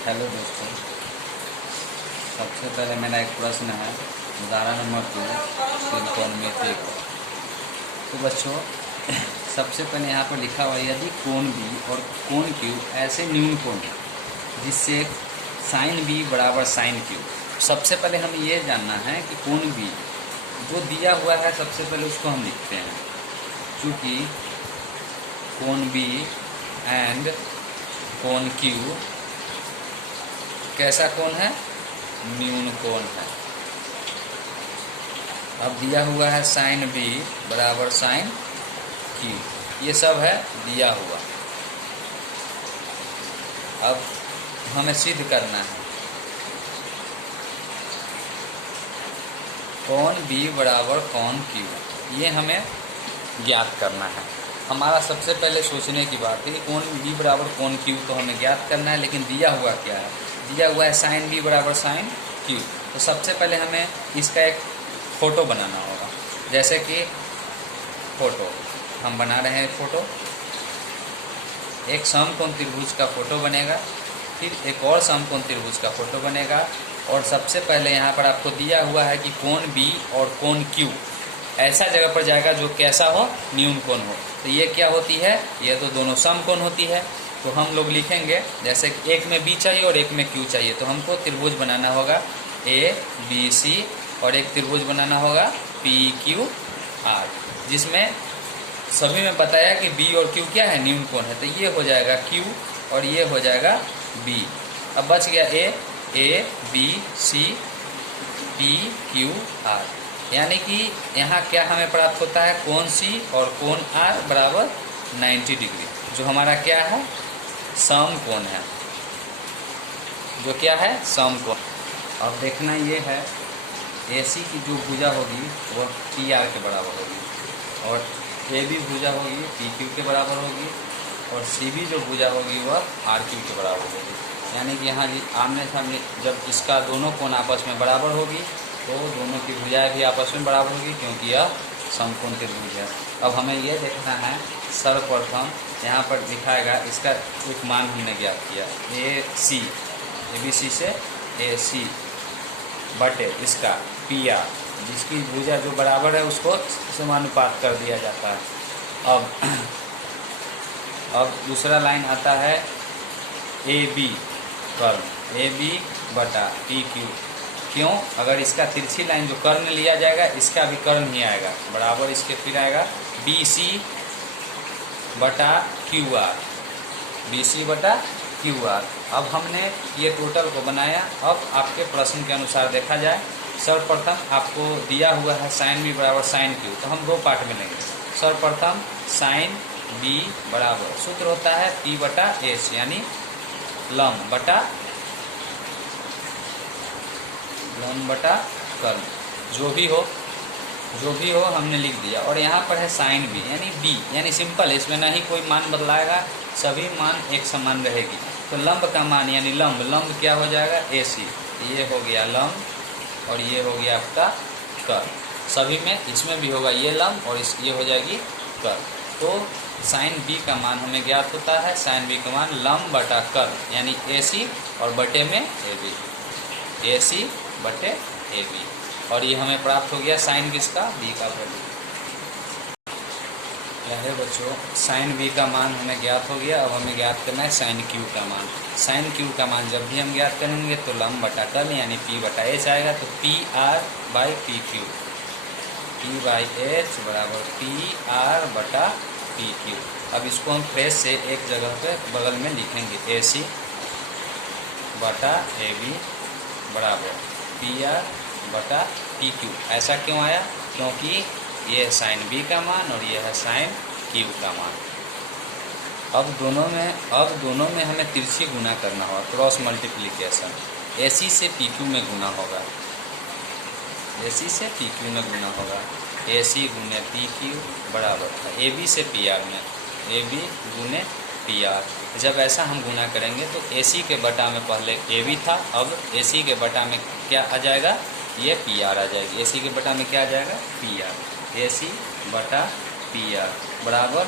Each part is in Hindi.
हेलो दोस्तों, सबसे पहले मेरा एक प्रश्न है। उदाहरण नंबर 2, त्रिकोणमिति। तो बच्चों, सबसे पहले यहाँ पर लिखा हुआ है, यदि कोण बी और कोण क्यू ऐसे न्यून कोण हैं जिससे साइन बी बराबर साइन क्यू। सबसे पहले हमें ये जानना है कि कोण बी जो दिया हुआ है, सबसे पहले उसको हम लिखते हैं। चूँकि कोण बी एंड कोण क्यू कैसा कोण है? न्यून कोण है। अब दिया हुआ है साइन बी बराबर साइन क्यू, ये सब है दिया हुआ। अब हमें सिद्ध करना है कोण बी बराबर कोण क्यू, ये हमें ज्ञात करना है। हमारा सबसे पहले सोचने की बात है कि कोण बी बराबर कोण क्यू तो हमें ज्ञात करना है, लेकिन दिया हुआ क्या है? दिया हुआ है साइन बी बराबर साइन क्यू। तो सबसे पहले हमें इसका एक फ़ोटो बनाना होगा। जैसे कि फ़ोटो हम बना रहे हैं, फ़ोटो एक समकोण त्रिभुज का फ़ोटो बनेगा, फिर एक और समकोण त्रिभुज का फ़ोटो बनेगा, और सबसे पहले यहाँ पर आपको दिया हुआ है कि कोण बी और कोण क्यू ऐसा जगह पर जाएगा जो कैसा हो? न्यून कोण हो। तो ये क्या होती है? ये तो दोनों समकोण होती है। तो हम लोग लिखेंगे, जैसे एक में बी चाहिए और एक में क्यू चाहिए, तो हमको त्रिभुज बनाना होगा ए बी सी, और एक त्रिभुज बनाना होगा पी क्यू आर, जिसमें सभी में बताया कि बी और क्यू क्या है? न्यून कोण है। तो ये हो जाएगा क्यू और ये हो जाएगा बी। अब बच गया A B C P Q R, यानी कि यहाँ क्या हमें प्राप्त होता है? कोण सी और कोण आर बराबर 90 डिग्री, जो हमारा क्या है? समकोण है। जो क्या है? समकोण। अब देखना ये है, AC की जो भुजा होगी वह PR के बराबर होगी, और AB भुजा होगी PQ के बराबर होगी, और CB जो भुजा होगी वह RQ के बराबर होगी। यानी कि यहाँ आमने सामने जब इसका दोनों कोण आपस में बराबर होगी तो दोनों की भुजाएं भी आपस में बराबर होगी, क्योंकि यह समकोण त्रिभुज है। अब हमें यह देखना है, सर्वप्रथम यहाँ पर दिखाएगा, इसका एक मान हमने ज्ञात किया AC, ABC से AC बटे इसका PR, जिसकी भुजा जो बराबर है उसको समानुपात कर दिया जाता है। अब दूसरा लाइन आता है AB कर्ण, AB बटा PQ। क्यों? अगर इसका तिरछी लाइन जो कर्ण लिया जाएगा, इसका भी कर्ण ही आएगा बराबर, इसके फिर आएगा BC बटा QR, BC बटा QR। अब हमने ये टोटल को बनाया। अब आपके प्रश्न के अनुसार देखा जाए, सर्वप्रथम आपको दिया हुआ है साइन बी बराबर साइन क्यू, तो हम दो पार्ट में लेंगे। सर्वप्रथम साइन बी बराबर सूत्र होता है P बटा S, यानी लंब बटा कर्ण, जो भी हो हमने लिख दिया। और यहाँ पर है साइन बी यानी बी, यानी सिंपल, इसमें ना ही कोई मान बदलाएगा, सभी मान एक समान रहेगी। तो लंब का मान यानी लंब क्या हो जाएगा? AC। ये हो गया लंब और ये हो गया आपका कर्ण। सभी में इसमें भी होगा ये लंब और ये हो जाएगी कर्ण। तो साइन बी का मान हमें ज्ञात होता है, साइन बी का मान लंब बटा कर्ण यानी AC और बटे में AB, AC बटे AB। और ये हमें प्राप्त हो गया साइन किसका? बी का वैल्यू। प्यारे बच्चों, साइन बी का मान हमें ज्ञात हो गया। अब हमें ज्ञात करना है साइन क्यू का मान। साइन क्यू का मान जब भी हम ज्ञात करेंगे तो लंब बटा कर्ण यानी P बटा H आएगा। तो PR by PQ, P by H बराबर PR बटा PQ। अब इसको हम फ्रेश से एक जगह पे बगल में लिखेंगे, AC बटा AB बराबर PR बटा PQ। ऐसा क्यों आया? क्योंकि ये है साइन बी का मान और ये है साइन क्यू का मान। अब दोनों में हमें तिरछी गुना करना होगा, क्रॉस मल्टीप्लिकेशन। AC से PQ में गुना होगा, AC से PQ में गुना होगा, AC गुने PQ बराबर AB से PR में AB गुने PR। जब ऐसा हम गुना करेंगे तो AC के बटा में पहले AB था, अब AC के बटा में क्या आ जाएगा? ये PR आ जाएगी। AC के बटा में क्या आ जाएगा? PR। AC बटा PR बराबर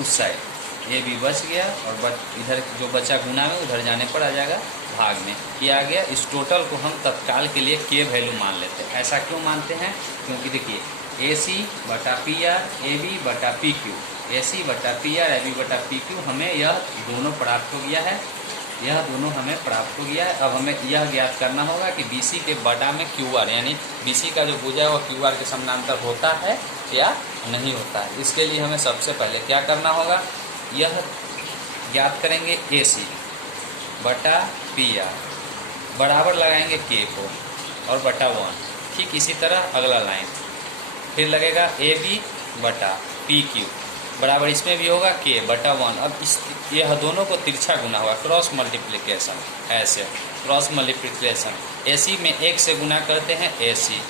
उस साइड ए बी बच गया और इधर जो बचा गुना में उधर जाने पर आ जाएगा भाग में। ये आ गया। इस टोटल को हम तत्काल के लिए के वैल्यू मान लेते हैं। ऐसा क्यों मानते हैं? क्योंकि देखिए ए सी बटा पी आर ए बी बटा पी क्यू, ए सी बटा पी आर ए बी बटा पी क्यू, हमें यह दोनों प्राप्त हो गया है। यह दोनों हमें प्राप्त हो गया है। अब हमें यह ज्ञात करना होगा कि बी सी के बटा में क्यू आर, यानी बी सी का जो भुजा है वह क्यू आर के समानांतर होता है या नहीं होता है। इसके लिए हमें सबसे पहले क्या करना होगा, यह ज्ञात करेंगे ए सी बटा पी आर बराबर लगाएंगे के को और बटा 1। ठीक इसी तरह अगला लाइन फिर लगेगा ए बी बटा पी क्यू बराबर इसमें भी होगा के बटा 1। अब यह दोनों को तिरछा गुना होगा, क्रॉस मल्टीप्लिकेशन। ऐसे क्रॉस मल्टीप्लिकेशन ए सी में 1 से गुना करते हैं ए सी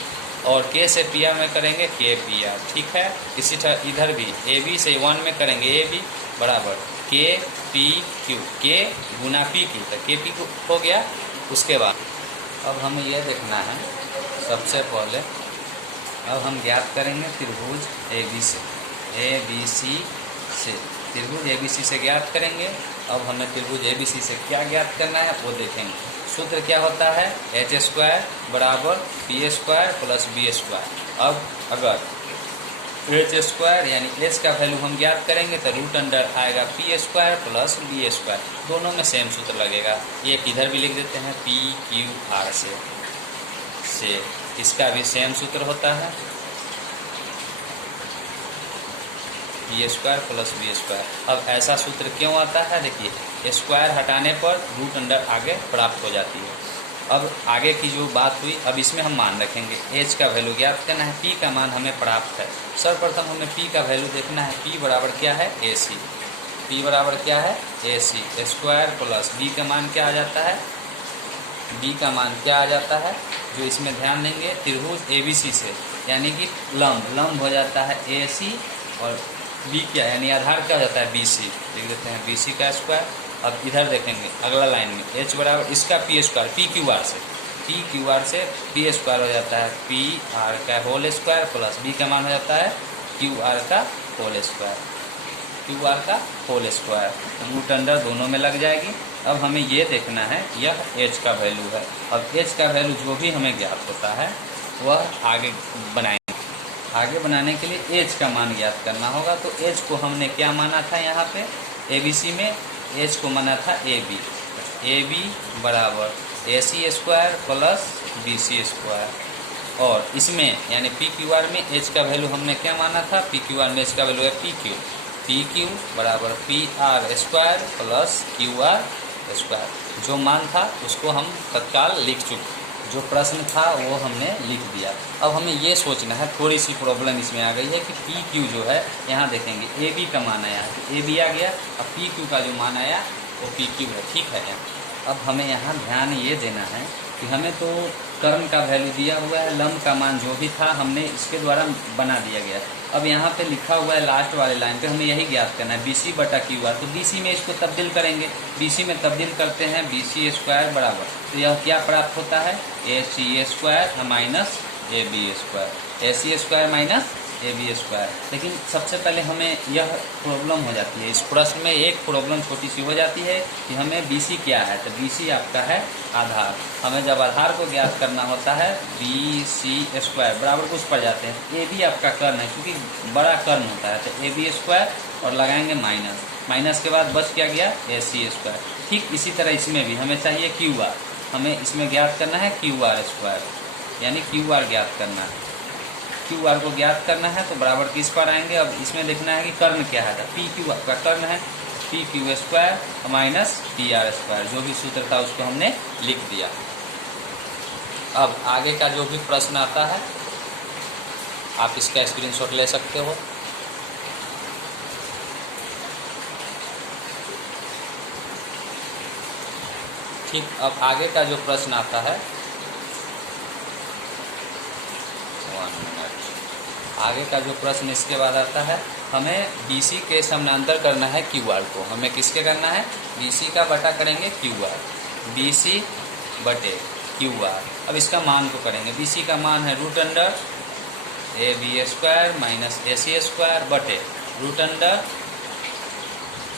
और के से पी आर में करेंगे के पी आर। ठीक है। इसी तरह इधर भी ए बी से 1 में करेंगे ए बी बराबर के पी क्यू, के गुना पी क्यू, तो के पी क्यू हो गया। उसके बाद अब हमें यह देखना है सबसे पहले, अब हम ज्ञात करेंगे त्रिभुज ए बी से, ए बी सी से त्रिभुज ए बी सी से ज्ञात करेंगे। अब हमें त्रिभुज ए बी सी से क्या ज्ञात करना है वो देखेंगे। सूत्र क्या होता है, एच स्क्वायर बराबर P square plus B square. अब अगर एच स्क्वायर यानी एच का वैल्यू हम ज्ञात करेंगे तो रूट अंडर आएगा P square plus B square, दोनों में सेम सूत्र लगेगा। एक इधर भी लिख देते हैं पी क्यू आर से इसका भी सेम सूत्र होता है P square plus B square. अब ऐसा सूत्र क्यों आता है, देखिए स्क्वायर हटाने पर रूट अंडर आगे प्राप्त हो जाती है। अब आगे की जो बात हुई, अब इसमें हम मान रखेंगे एच का वैल्यू ज्ञात करना है, पी का मान हमें प्राप्त है। सर्वप्रथम हमें पी का वैल्यू देखना है, पी बराबर क्या है ए सी, पी बराबर क्या है A C square plus B का मान क्या आ जाता है, बी का मान क्या आ जाता है, जो इसमें ध्यान देंगे त्रिभुज ए बी सी से यानी कि लंब हो जाता है ए सी और बी क्या यानी आधार क्या हो जाता है बी सी, लिख देते हैं बी सी का स्क्वायर। अब इधर देखेंगे अगला लाइन में एच बराबर इसका P square P Q are से पी स्क्वायर हो जाता है पी आर का होल स्क्वायर प्लस बी का मान हो जाता है क्यू आर का होल स्क्वायर, क्यू आर का होल स्क्वायर, रूट अंडर दोनों में लग जाएगी। अब हमें ये देखना है यह एच का वैल्यू है। अब एच का वैल्यू जो भी हमें ज्ञात होता है वह आगे बनाएंगे। आगे बनाने के लिए एच का मान ज्ञात करना होगा। तो एच को हमने क्या माना था, यहाँ पे ए बी सी में एच को माना था ए बी बराबर A C square plus B C square. और इसमें यानी पी क्यू आर में एच का वैल्यू हमने क्या माना था, पी क्यू आर में एच का वैल्यू है पी क्यू बराबर P R square plus Q R square. जो मान था उसको हम तत्काल लिख चुके, जो प्रश्न था वो हमने लिख दिया। अब हमें ये सोचना है, थोड़ी सी प्रॉब्लम इसमें आ गई है कि पी क्यू जो है, यहाँ देखेंगे ए बी का मान आया, ए बी आ गया, अब पी क्यू का जो मान आया वो पी क्यू है। ठीक है। अब हमें यहाँ ध्यान ये देना है कि हमें तो कर्ण का वैल्यू दिया हुआ है, लंब का मान जो भी था हमने इसके द्वारा बना दिया गया। अब यहाँ पे लिखा हुआ है लास्ट वाले लाइन पे हमें यही ज्ञात करना है बी सी बटा क्यू आर। तो बी सी में इसको तब्दील करेंगे, बी सी में तब्दील करते हैं बी सी स्क्वायर बराबर, तो यह क्या प्राप्त होता है A C square minus A B square, A C square minus A B square. लेकिन सबसे पहले हमें यह प्रॉब्लम हो जाती है, इस प्रश्न में एक प्रॉब्लम छोटी सी हो जाती है कि हमें बी सी क्या है, तो बी सी आपका है आधार। हमें जब आधार को ज्ञात करना होता है बी सी स्क्वायर बराबर कुछ पड़ जाते हैं, ए बी आपका कर्ण है क्योंकि बड़ा कर्ण होता है, तो ए बी स्क्वायर और लगाएंगे माइनस के बाद बच क्या गया ए सी स्क्वायर। ठीक इसी तरह इसमें भी हमें चाहिए क्यू आर, हमें इसमें ज्ञात करना है क्यू आर स्क्वायर, यानी क्यू आर ज्ञात करना है। क्यू आर को ज्ञात करना है तो बराबर किस पर आएंगे, अब इसमें देखना है कि कर्ण क्या है, पी क्यू आपका कर्ण है, P Q square minus P R square, जो भी सूत्र था उसको हमने लिख दिया। अब आगे का जो भी प्रश्न आता है आप इसका स्क्रीनशॉट ले सकते हो। ठीक, अब आगे का जो प्रश्न आता है, आगे का जो प्रश्न इसके बाद आता है, हमें BC के समानांतर करना है QR को। हमें किसके करना है, BC का बटा करेंगे QR, BC बटे QR। अब इसका मान को करेंगे, BC का मान है root under AB square minus AC square बटे root under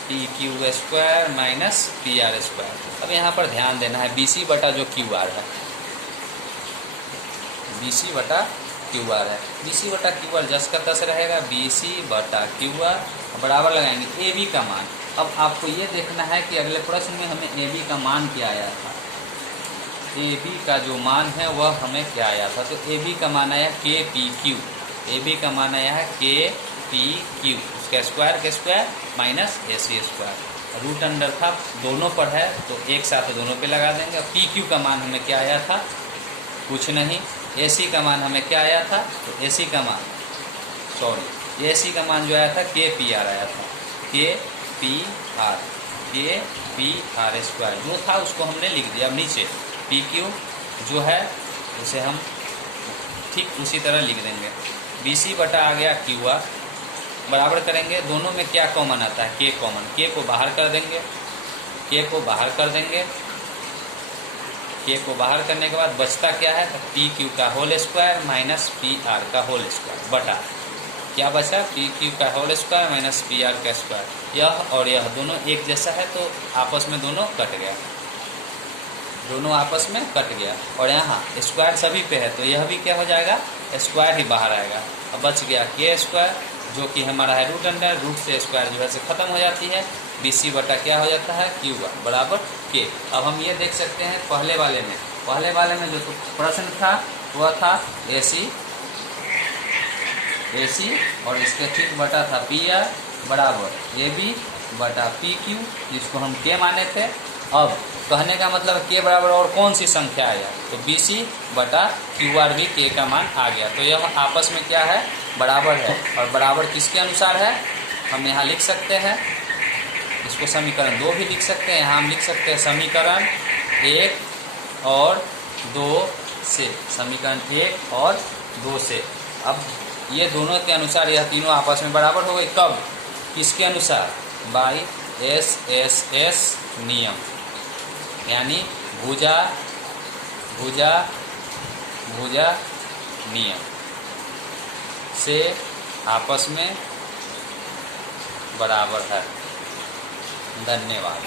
P Q square minus P R square. अब यहाँ पर ध्यान देना है बी सी बटा जो क्यू आर है, बी सी बटा क्यू आर है, बी सी बटा क्यू आर जस का तस रहेगा, बी सी बटा क्यू आर बराबर लगाएंगे ए बी का मान। अब आपको ये देखना है कि अगले प्रश्न में हमें ए बी का मान क्या आया था, ए बी का जो मान है वह हमें क्या आया था, तो ए बी का मान आया के पी क्यू, ए बी का मान आया है के पी क्यू, उसका स्क्वायर के स्क्वायर माइनस ए सी स्क्वायर, रूट अंडर था दोनों पर है तो एक साथ दोनों पे लगा देंगे। पी क्यू का मान हमें क्या आया था, कुछ नहीं, ए सी का मान हमें क्या आया था, तो ए सी का मान ए सी का मान जो आया था के पी आर आया था, के पी आर स्क्वायर जो था उसको हमने लिख दिया। अब नीचे पी क्यू जो है उसे हम ठीक उसी तरह लिख देंगे, बी सी बटा आ गया क्यू आर बराबर करेंगे, दोनों में क्या कॉमन आता है, के कॉमन, के को बाहर कर देंगे, के को बाहर कर देंगे, के को बाहर करने के बाद बचता क्या है, तो पी क्यू का whole square minus P R का होल स्क्वायर बटा क्या बचा, पी क्यू का whole square minus P R का स्क्वायर, यह और यह दोनों एक जैसा है तो आपस में दोनों कट गया, दोनों आपस में कट गया, और यहाँ स्क्वायर सभी पे है तो यह भी क्या हो जाएगा, स्क्वायर ही बाहर आएगा। अब बच गया के स्क्वायर जो कि हमारा है रूट अंडर, रूट से स्क्वायर जो है से खत्म हो जाती है, बी सी बटा क्या हो जाता है क्यू आर बराबर के। अब हम ये देख सकते हैं पहले वाले में जो प्रश्न था वह था ए सी और इसके ठीक बटा था पी आर बराबर ए बी बटा पी क्यू जिसको हम के माने थे। अब कहने का मतलब के बराबर और कौन सी संख्या आया, तो बी सी बटा क्यू आर भी के का मान आ गया, तो यह आपस में क्या है, बराबर है, और बराबर किसके अनुसार है, हम यहाँ लिख सकते हैं इसको समीकरण 2 भी लिख सकते हैं, यहाँ हम लिख सकते हैं समीकरण 1 और 2 से, समीकरण 1 और 2 से। अब ये दोनों के अनुसार यह तीनों आपस में बराबर हो गए, कब, किसके अनुसार, बाई एस नियम, यानी भुजा नियम से आपस में बराबर है। धन्यवाद।